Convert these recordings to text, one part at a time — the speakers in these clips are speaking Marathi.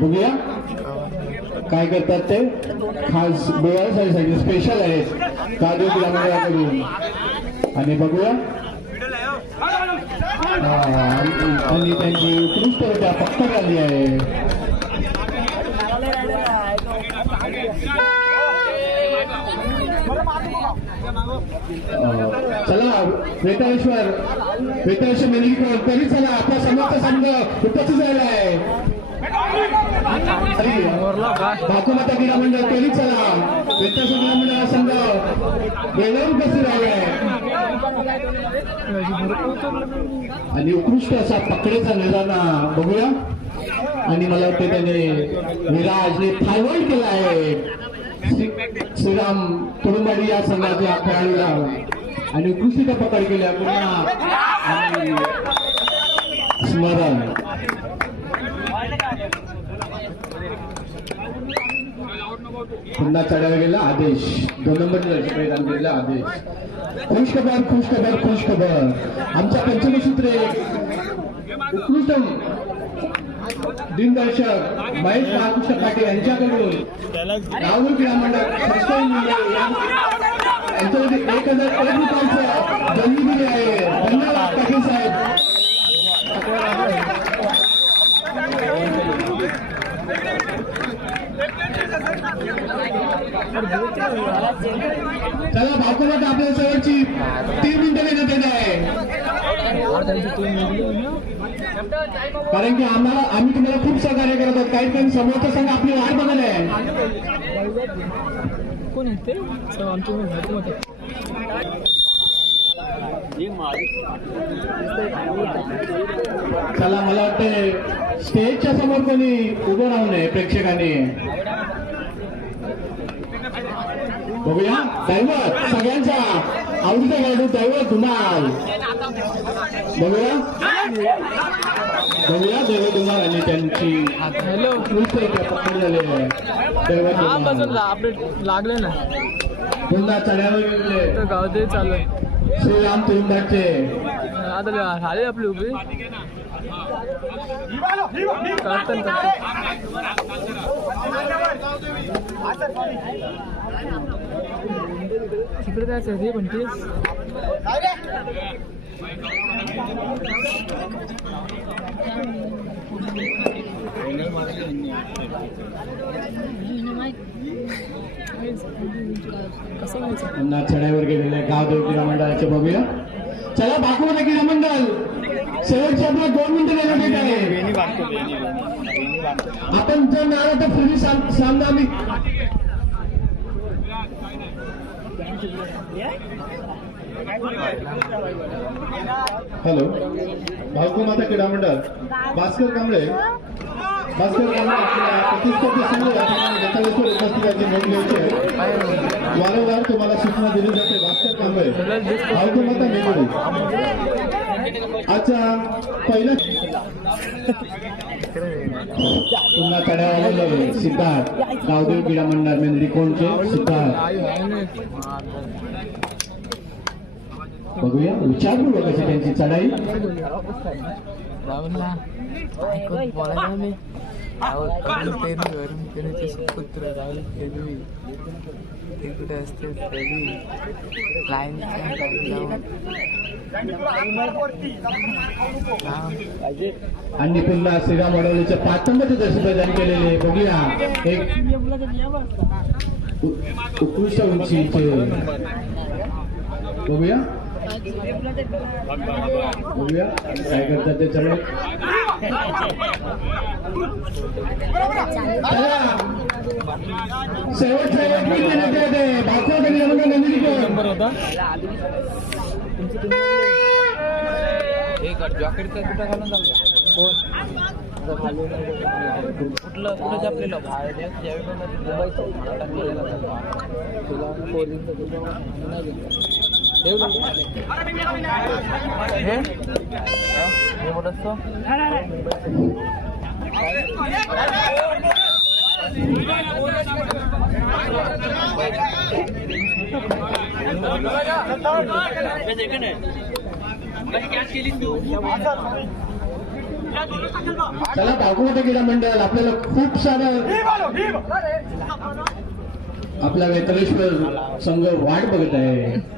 बघूया. काय करतात ते? खास गोव्यासाठी स्पेशल आहे. काजू लागणार आणि बघूया. आणि त्यांची उत्कृष्ट होत्या पक्कड झाली आहे. चला वेताळेश्वर. वेताळेश्वर मेनिकेकर तरी चला आपला समोरचा संघ उपस्थित झाला आहे. बाकुमाता क्रीडा मंडळ तरी चला. वेताळेश्वर क्रीडा मंडळ संघ वेळेवर उपस्थित राहिला आणि उत्कृष्ट असा पकडेचा नजारा बघूया. आणि मला वाटतं त्याने विराजने फायवल केला आहे. श्रीराम तुडुंबाडी या संघाच्या खेळाडूला. आणि उत्कृष्ट पकड केल्या. पुन्हा स्मरण. पुन्हा चढायला गेला आदेश. दोन नंबर गेला आदेश. खुश खबर खुश खबर खुश खबर. आमच्या पंचमसूत्रे उत्कृष्ट दिनदर्शक महेश महाकृष्ण पाटील यांच्याकडून. राहुल क्रीडा मंडळ संस्था यांच्यामध्ये एक हजार एक रुपयाचं देणगी दिली आहे धन्यवाद पाटील साहेब चला भावकोबात आपल्या शेवटची तीन मिनिटं देण्यात येत आहे. कारण की आम्हाला आम्ही तुम्हाला खूप सहकार्य करत आहोत. काही काही समोरचा संघ आपली वाट बघत आहे. कोण येते आमच्या चला मला वाटते स्टेजच्या समोर कोणी उभं राहू नये प्रेक्षकांनी. बघूया. दैवत सगळ्यांचा आवडीचा खेळाडू दैवत धुमाल. बघूया. बघूया दैवत धुमाल आणि त्यांची आहे दैवत हा लागले ना. पुन्हा चढ्यावर तर गावते चालू श्रीराम तुरुंबाचे आता आले आपली उभी. करतात तिकडे जायचं रे पुन्हा चढ्यावर गेलेले गावदेव क्रीडा मंडळाचे बघूया चला बाकूमध्ये क्रीडा मंडळ. शेवटचे आपल्याला दोन मिनिटं आपण जर मिळालं तर पूर्वी साम- सामना आम्ही हॅलो भाऊको माता क्रीडा मंडळ भास्कर कांबळे भास्कर कांबळे आपल्या प्रतिस्पर्धी संघ या ठिकाणी बेताळेश्वर उपस्थितांची नोंद घ्यायची आहे वारंवार तुम्हाला सूचना दिली जाते भास्कर कांबळे भाऊको माता मेमोरी आजचा पहिला पुन्हा चढावा गेले सिद्धार्थ. गावदेव क्रीडा मंडळ मेंदडी कोणचे सिद्धार्थ. बघूया विचारपूर्वक अशी त्यांची चढाई राहुलला ऐकून बोलायला मी राहुल राहुल पेरू वरून पेरूचे सुपुत्र राहुल पेरू ते कुठे असते पेरू लाईन आणि पुन्हा श्रीराम वडवलीच्या पातंबचे दर्शन प्रदान केलेले बघूया एक उ- उत्कृष्ट उंचीचे बघूया काय करतात ते एक मिनिट भाकवा कधी नंबर नंदिनी होता एक जॉकेटचा कुठं घालून चालला कुठलं कुठं जपलेलं बाहेर मुंबईचं तुला पोलिंगचं नाही घेतलं. ठेव ना. हे चला भागवत क्रीडा मंडळ आपल्याला खूप सारं आपला वेतरेश्वर संघ वाट बघत आहे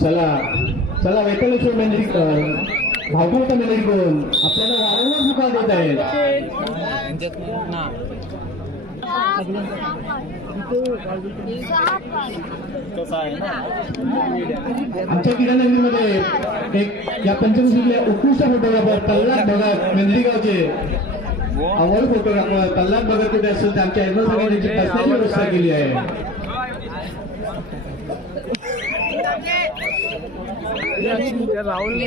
चला चला वेतरेश्वर मेंढरी भागवत मेंढरी कोण आपल्याला वारंवार दुकान देत आहे आमच्या किराणा एक या पंचमशीतल्या उत्कृष्ट फोटोग्राफर तल्लाट भगत मेंढरीगावचे फोटोग्राफर तल्लाट भगत कुठे असेल तर आमच्या सगळ्यांची बसण्याची व्यवस्था केली आहे राहुल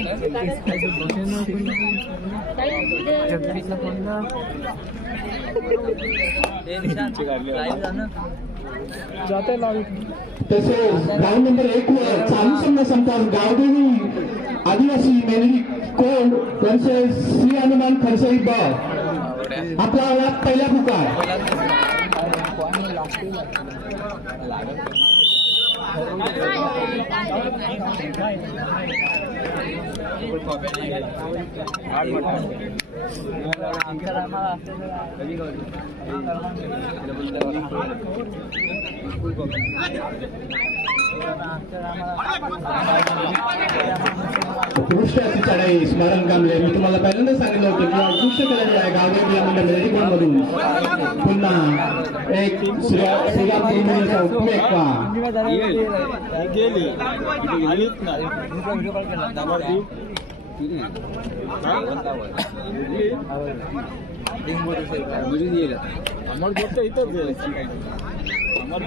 जगदीशला फोन ना जाते तसेच ग्राउंड नंबर एक वर चालू संघ संपास गावदेवी आदिवासी मेलडी कोण? त्यांचे श्री हनुमान खरसई ब. आपला आवाज पहिला पुकार उत्कृष्ट अशी चढाई स्मरण कामले मी तुम्हाला पहिल्यांदा सांगितलं होतं की उत्कृष्ट केलेली आहे गावदेवी या मंडळ मेलडी कोण मधून पुन्हा एक श्री- श्रीराम कुटुंबाचा उपमेक पहा गेली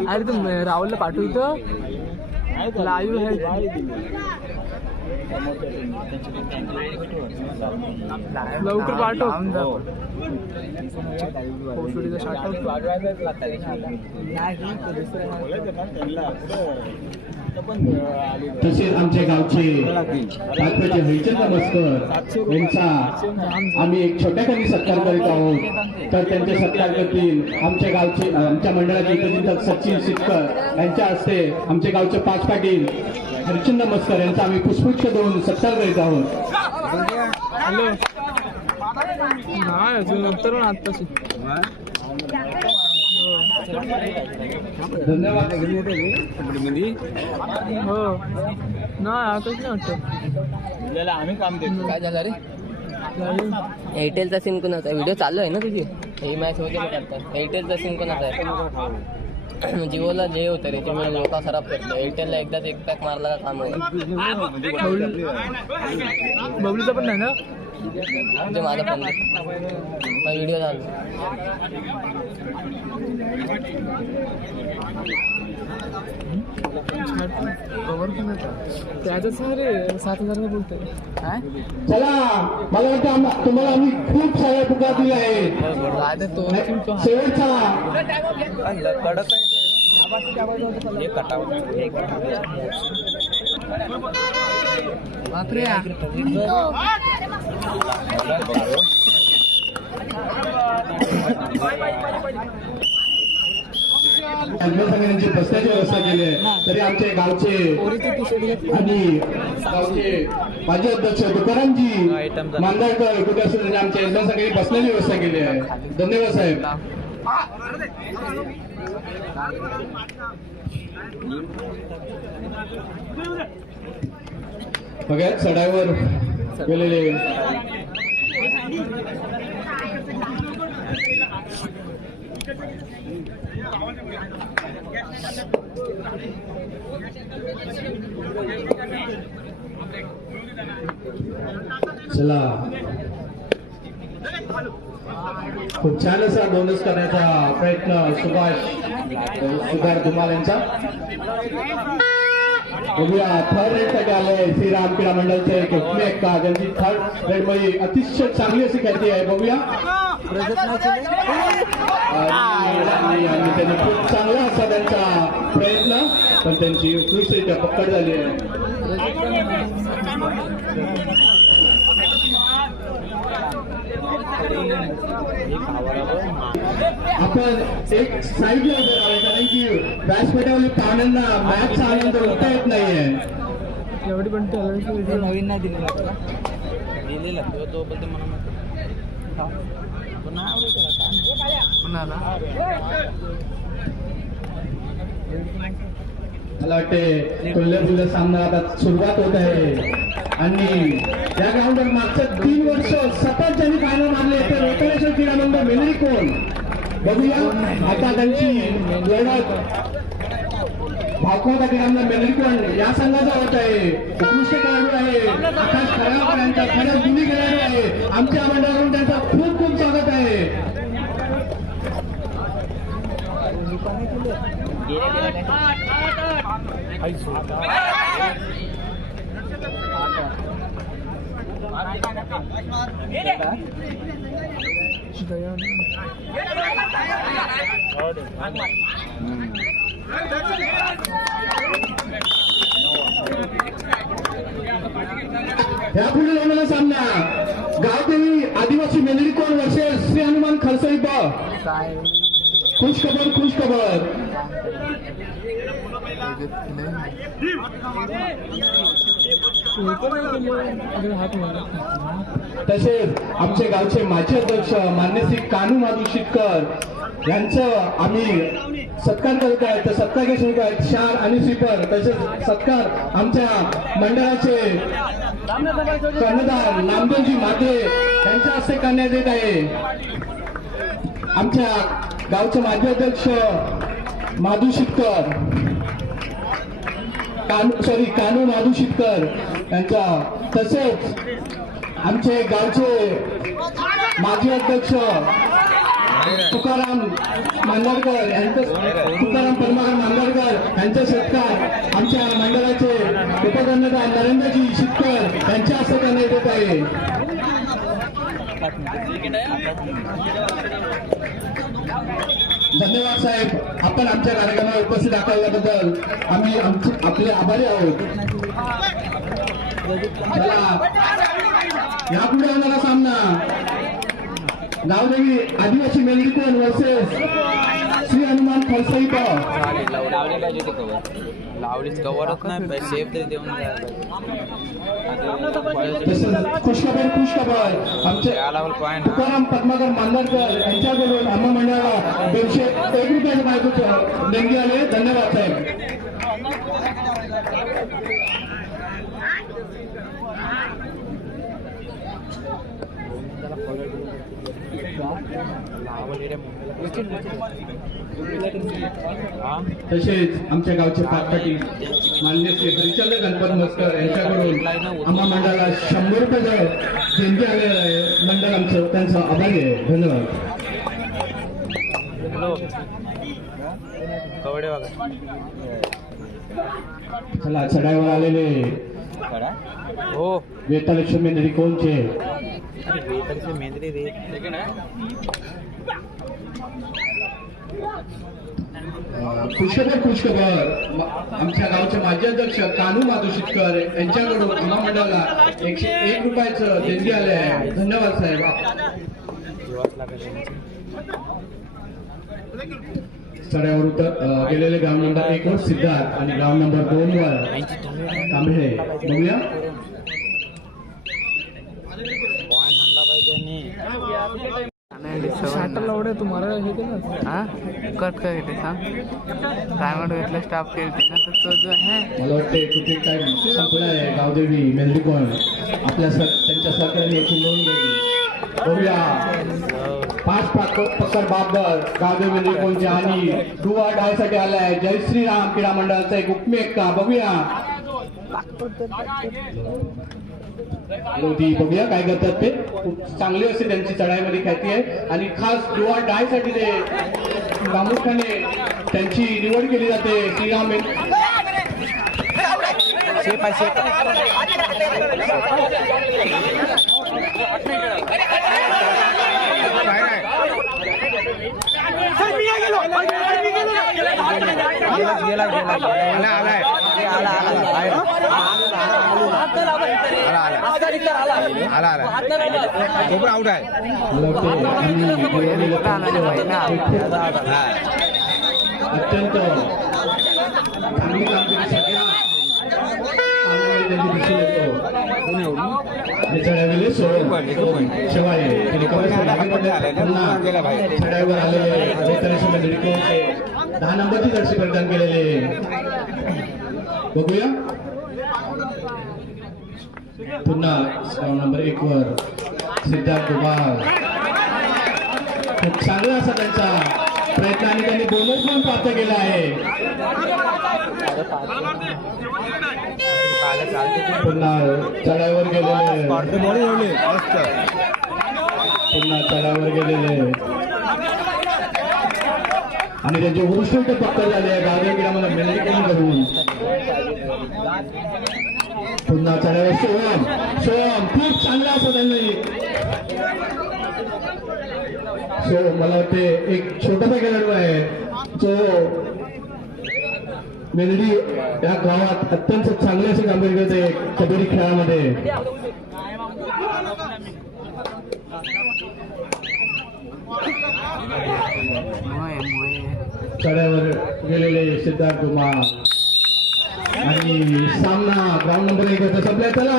अरे तू राहुलला पाठवतो. लाईव्ह आहे. लवकर पाठव. कोसुडीचा तसेच आमच्या गावचे बालपचे हरिचंद मस्कर यांचा आम्ही एक छोट्या खाली सत्कार करीत आहोत. तर त्यांचे सत्कार करतील आमच्या गावचे आमच्या मंडळाचे उपचिंतक सचिन सिटकर यांच्या हस्ते आमचे गावचे पाच पाटील हरिचंद मस्कर यांचा आम्ही पुष्पगुच्छ देऊन सत्कार करीत आहोत. हो ना आताच नाही वाटतं आम्ही काम देतो काय झालं रे एअरटेलचा सिम कोणाचा व्हिडिओ चालू आहे ना तुझी? ही मॅच वगैरे करतात. एअरटेलचा सिम कोणाचा आहे? जिओला जे होतं रे ते मी लोक खराब करतो एअरटेलला एकदाच एक पॅक मारला का काम आहे बबलीचा पण नाही ना? म्हणजे माझा व्हिडिओ पण आहे रे सात हजार बोलतोय काय चला मला वाटतं तुम्हाला आम्ही खूप साऱ्या पुकार दिल्या आहेत शेवटचा कडक बापरे सगळ्यांची बसण्याची व्यवस्था केली आहे. तरी आमचे गावचे आणि गावचे माजी अध्यक्ष तुकारामजी मांदळकर कुठे असेल त्यांनी आमच्या यंदा बसण्याची व्यवस्था केली आहे. धन्यवाद साहेब. बघा चढाईवर गेलेले. चला. खूप छान असा बोनस करण्याचा प्रयत्न सुभाष. सुधार धुमाल यांचा बघूया थर्ड रेडसाठी आले श्रीराम क्रीडा मंडळचे एक एक्का ज्यांची थर्ड रेडमध्ये अतिशय चांगली अशी ख्याती आहे. बघूया. आणि आणि त्यांनी खूप चांगला असा त्यांचा प्रयत्न पण त्यांची उत्कृष्टरित्या पकड झाली आहे. आपण एक साईडला उभे राहावे कारण की व्यासपीठावरील पाहुण्यांना मॅचचा आनंद उठता येत नाहीये. एवढी पण ते नवीन नाही दिलेला आपल्याला. दिलेला तो तो. पण काय? कुणाला? मला वाटते कोल्हापूरचा सामना आता सुरुवात होत आहे. आणि या ग्राउंडवर मागच्या तीन वर्ष सतत ज्यांनी फायनल मारले ते रोटरेश्वर क्रीडा मंडळ मेमरी कोण बघूया. आता त्यांची लढत. भाकवता क्रीडा मंडळ या संघाचा होत आहे. उत्कृष्ट खेळाडू आहे. आकाश खराब यांचा खरंच जुनी खेळाडू आहे. आमच्या मंडळाकडून त्यांचा खूप खूप स्वागत आहे. गेल्या गेल्या काय? आई सो. यापुढे लागलेला सामना गावदेवी आदिवासी मेलडी कोण वर्सेस श्री हनुमान खरसई ब खुश खबर खुश खबर तसेच आमचे गावचे माजी अध्यक्ष मान्य श्री कानू माधू शिटकर यांचं आम्ही सत्कार करत आहेत तर सत्कार घेत आहेत. शार आणि स्वीपर तसेच सत्कार आमच्या मंडळाचे कर्णधार नामदेवजी माते यांच्या हस्ते करण्यात येत आहे. आमच्या गावचे माजी अध्यक्ष माधू शिटकर. कानू सॉरी कानू माधू शिटकर यांचा तसेच आमचे गावचे माजी अध्यक्ष तुकाराम मांडरकर यांचं तुकाराम परमाराम मांडरकर यांचा सत्कार आमच्या मंडळाचे उपकर्णधार नरेंद्रजी शितकर यांच्या हस्ते करण्यात येत आहे धन्यवाद साहेब. आपण आमच्या कार्यक्रमाला उपस्थित दाखवल्याबद्दल आम्ही आमचे आपले आभारी आहोत. यापुढे होणारा सामना. गावदेवी आदिवासी कोण वर्सेस श्री हनुमान कवर लावलीच कवरच नाही सेफ तरी देऊन खुशखबर खुशखबर आमचे तुकाराम पद्माकर मांदरकर यांच्याकडून दोनशे एक रुपयाचं बायकोचे देणगी आले. धन्यवाद साहेब. तसेच आमच्या गावचे पाचपटी मान्य श्री हरिचंद्र गणपत मस्कर यांच्याकडून आम्हा मंडळाला शंभर रुपये जवळ देणगी आलेलं आहे. मंडळ आमचं त्यांचा आभारी आहे. धन्यवाद. कवडे बघा. चला चढाईवर आलेले हो. वेतालक्ष्मी नरिकोणचे अरे वेतनचे मेंद्रे रे. खुशखबर म- आमच्या गावचे माजी अध्यक्ष कानू माधू शिटकर यांच्याकडून मंडळाला एकशे एक रुपयाचं देणगी आले आहे धन्यवाद साहेब. चढाईवर उतर गेलेले ग्राउंड नंबर एक वर सिद्धार्थ आणि ग्राउंड नंबर दोन वर कांबळे बघूया. लावडे तुम्हाला हे हा? कट कर ते सांग. डायमंड घेतलं स्टाफ केली ना तर तो जो आहे मला वाटते कुठे काय संपलं आहे गावदेवी मेलडीकोण आपल्या सर त्यांच्या सरकारने याची नोंद घ्यावी. बघूया. पाच पाक बाबर गावदेवी मेलडीकोणचे आणि दुवा डायसाठी आलाय जय श्रीराम क्रीडा मंडळाचा एक उपमेक का बघूया लोधी बघूया काय करतात ते खूप चांगली असे त्यांची चढाईमध्ये ख्याती आहे आणि खास दुवा डायसाठी ते प्रामुख्याने त्यांची निवड केली जाते श्रीराम मला वाटते आम्ही गिरवलेलं अत्यंत चांगली कामगिरी सगळ्या सामन्यामध्ये त्यांची दिसून येतो आणि चढावेले पुन्हा चढाईवर आलेले दहा नंबरची जर्सी परिधान केलेले. बघूया. पुन्हा नंबर एक वर सिद्धार्थ कुमार खूप चांगला असा त्यांचा प्रयत्न आणि त्यांनी बोनस पण प्राप्त केला आहे. पुन्हा चढाईवर गेलेले. पुन्हा चढाईवर गेलेले. आणि त्यांचे उत्कृष्ट पक्कर झाले गिरामध्ये मेलडिकल करून पुन्हा चढाईवर सोहम. सोहम खूप चांगला असं त्यांनी. सो मला वाटते एक छोटासा खेळाडू आहे. जो मेलडी या गावात अत्यंत चांगली अशी कामगिरी करते कबड्डी खेळामध्ये. कड्यावर गेलेले सिद्धार्थ कुमार. आणि सामना ग्राउंड नंबर एक संपला चला